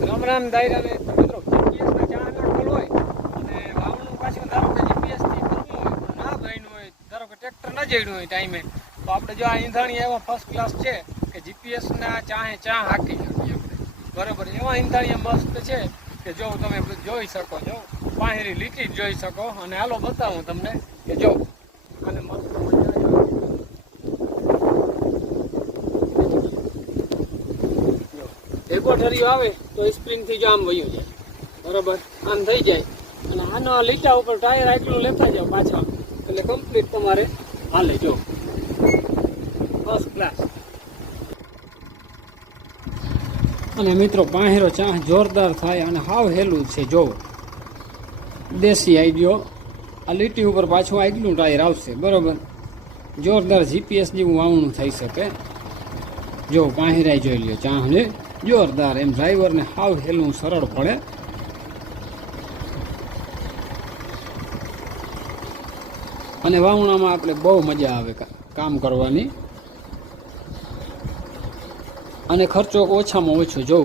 રામ રામ દાયરા મિત્રો, જીપીએસ ના ચાર નાખેલ હોય અને વાવણું પાછું ધારો કે જીપીએસ થી કરવું હોય ના ગયું હોય, ધારો કે ટ્રેક્ટર ન જડ્યું હોય ટાઈમે, તો આપણે જો આ ઈંધણી એવા ફર્સ્ટ ક્લાસ છે કે જીપીએસ ના ચાહે ચા હાકી શકીએ આપણે, બરાબર. એવા ઈંધણીયા મસ્ત છે કે જો તમે જોઈ શકો છો, પાહેરી લીટી જોઈ શકો. અને હાલો બતાવું તમને કે જો અને મસ્ત ભેગો ઠર્યો આવે તો સ્પ્રિંગ થી જો આમ વયું જાય, બરોબર, આમ થઈ જાય. અને આનો લીટા ઉપર ટાયર આટલું લેતા જાવ પાછા, એટલે કમ્પ્લીટ તમારે હાલે. જો ફર્સ્ટ ક્લાસ. અને મિત્રો પાહેરો ચાહ જોરદાર થાય અને હાવ હેલું છે. જો દેશી આઈડિયો, આ લીટી ઉપર પાછું આગલું ટાયર આવશે, બરોબર. જોરદાર જીપીએસ જેવું વાવણું થઈ શકે. જો પાહેરાઈ જોઈ લ્યો, ચાહને જોરદાર, એમ ડ્રાઈવરને હાવ હેલું સરળ પડે. અને વાવણામાં આપણે બહુ મજા આવે કામ કરવાની, અને ખર્ચો ઓછામાં ઓછો. જો